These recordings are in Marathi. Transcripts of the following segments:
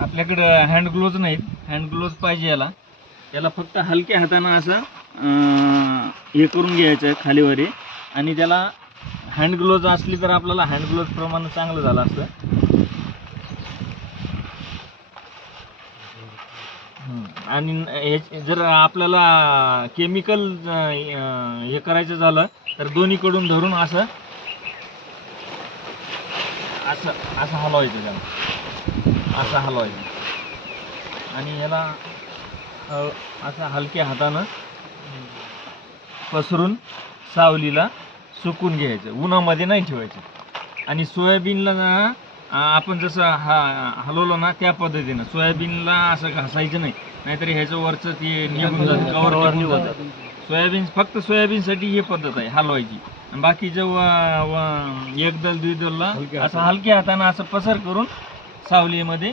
आपल्याकडं हँड ग्लोव्ज नाहीत. हँड ग्लोव्ज पाहिजे याला. याला फक्त हलक्या हातानं असं हे करून घ्यायचं आहे खालीवरी. आणि त्याला हँड ग्लोव्ज असली तर आपल्याला हँड ग्लोव्ज चांगलं झालं असतं. आणि जर आपल्याला केमिकल हे करायचं झालं तर दोन्हीकडून धरून असं असं असं हलवायचं त्याला. असं हलवायचं आणि ह्याला अ, असं हलक्या हातानं पसरून सावलीला सुकून घ्यायचं. उन्हामध्ये नाही ठेवायचं. आणि सोयाबीनला ना आपण जसं हा हलवलं ना त्या पद्धतीनं सोयाबीनला असं घासायचं नाही. नाहीतर ह्याचं वरचं ते निघून जातं कवर निघून जातं. सोयाबीन फक्त सोयाबीनसाठी ही पद्धत आहे हलवायची. आणि बाकीचं व- व- एकदल द्विदलला असं हलक्या हातानं असं पसर करून सावलीमध्ये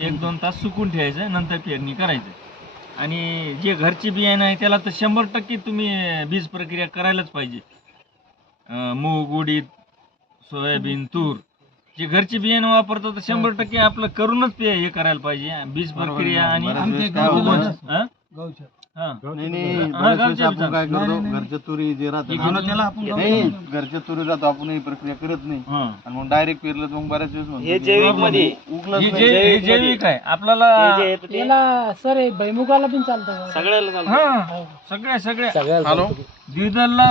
एक दोन तास सुकून ठेवायचं नंतर पेरणी करायचं. आणि जे घरची बियाणं आहे त्याला तर शंभर टक्के तुम्ही बीज प्रक्रिया करायलाच पाहिजे. मूग उडीद सोयाबीन तूर जे घरची बियाणं वापरतो तर शंभर टक्के आपलं करूनच हे करायला पाहिजे. बीज प्रक्रिया आणि हा? काय होतं? नाही नाही बऱ्याच गावचे वेळेस आपण काय विचार. करतो घरच्या तुरी जे राहतं ना, घेऊन त्याला आपण नाही घरच्या तुरी राहतो आपण ही प्रक्रिया करत नाही हा. आणि मग डायरेक्ट पेरलं तर मग बऱ्याच वेळेस हे जैविकमध्ये. उगलंच हे. जे- हे जैविक आहे आपल्याला याला सर हे भैमुगाला पण चालतं सगळ्याला चालतं हा सगळ्या सगळ्या सगळ्याला हॅलो? चालतं. द्विदलला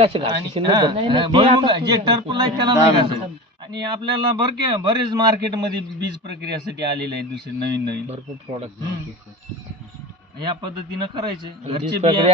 असेल आणि अशी हा, नाही नाही, नाही, ते भुईमुग आता जे टर्पल आहे त्याला नाही. घासायचं. आणि आपल्याला बरके बरेच मार्केटमध्ये बीज प्रक्रियासाठी आलेले आहेत दुसरे नवीन नवीन भरपूर प्रॉडक्ट. या पद्धतीनं करायचे. बीज घरचे बिया